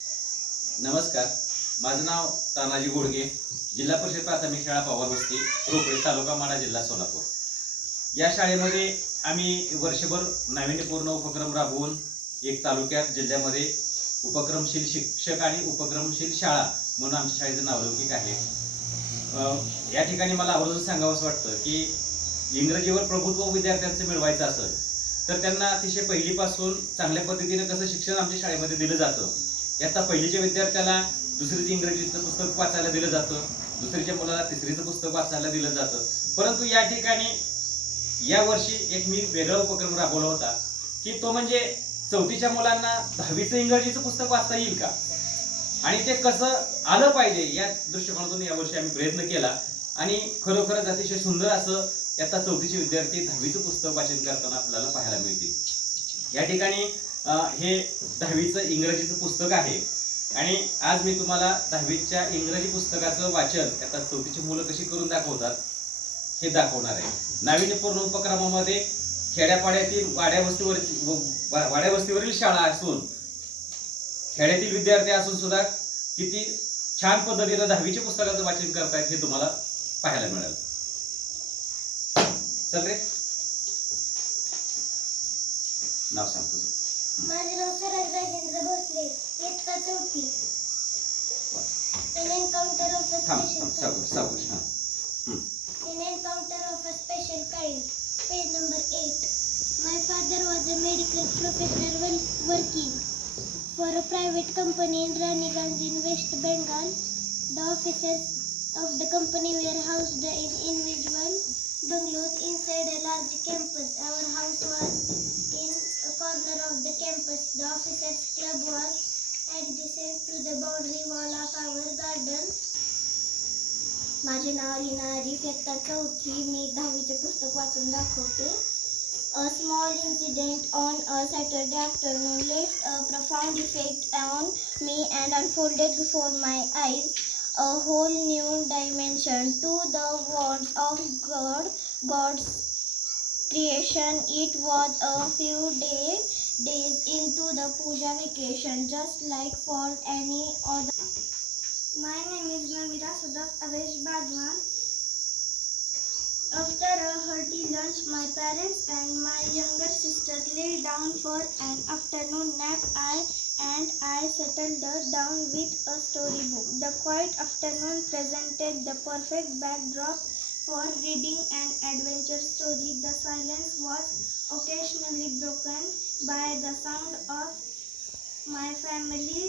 नमस्कार, माझं नाव तानाजी गोडगे, जिल्हा परिषद प्राथमिक शाळा पवारवस्ती, रोकडे, तालुका माडा, जिल्हा सोलापूर. या शाळेमध्ये आम्ही वर्षभर नाविन्यपूर्ण उपक्रम राबवून एक तालुक्यात जिल्ह्यामध्ये उपक्रमशील शिक्षक आणि उपक्रमशील शाळा म्हणून आमच्या शाळेचं नावलौकिक आहे. या ठिकाणी मला आवर्जून सांगावंसं वाटतं की इंग्रजीवर प्रभुत्व विद्यार्थ्यांचं मिळवायचं असेल तर त्यांना अतिशय पहिलीपासून चांगल्या पद्धतीने कसं शिक्षण आमच्या शाळेमध्ये दिलं जातं. आता पहिलीच्या विद्यार्थ्याला दुसरीचं इंग्रजीचं पुस्तक वाचायला दिलं जातं, दुसरीच्या मुलाला तिसरीचं पुस्तक वाचायला दिलं जातं. परंतु या ठिकाणी या वर्षी एक मी वेगळा उपक्रम राबवला होता की तो म्हणजे चौथीच्या मुलांना 10वीचं इंग्रजीचं पुस्तक वाचता येईल का आणि ते कसं आलं पाहिजे या दृष्टिकोनातून यावर्षी आम्ही प्रयत्न केला आणि खरोखरच अतिशय सुंदर असं आता चौथीचे विद्यार्थी 10वीचं पुस्तक वाचन करताना आपल्याला पाहायला मिळतील. या ठिकाणी हे 10वीचं इंग्रजीचं पुस्तक आहे आणि आज मी तुम्हाला 10वीच्या इंग्रजी पुस्तकाचं वाचन आता चौथीची मुलं कशी करून दाखवतात हे दाखवणार आहे. नाविन्यपूर्ण उपक्रमामध्ये खेड्यापाड्यातील वाड्या वस्तीवरील शाळा असून खेड्यातील विद्यार्थी असून सुद्धा किती छान पद्धतीने 10वीच्या पुस्तकाचं वाचन करतायत हे तुम्हाला पाहायला मिळेल. चल रे, नाव सांग तुझं. माझे नाव सरज राजेंद्र भोसले, इयत्ता चौथी. An encounter of a special kind. An encounter of a special kind. Page number 8. My father was a medical professional working for a private company in Raniganj in West Bengal. The offices of the company were housed in individual bungalows inside a large campus. Our house was in a corner of the campus. The officers' club was adjacent to the boundary wall of our garden. माझे नाव रीना आरिफ, इयत्ता चौथी. मी 10वीचे पुस्तक वाचून दाखवते. A small incident on a Saturday afternoon left a profound effect on me and unfolded before my eyes a whole new dimension to the words of God's creation. It was a few days into the puja vacation, just like for any other. My name is Namira Sadaf Avesh Badwan. After a hearty lunch, my parents and my younger sister lay down for an afternoon nap. I settled down with a storybook. The quiet afternoon presented the perfect backdrop for reading an adventure story. The silence was occasionally broken by the sound of my family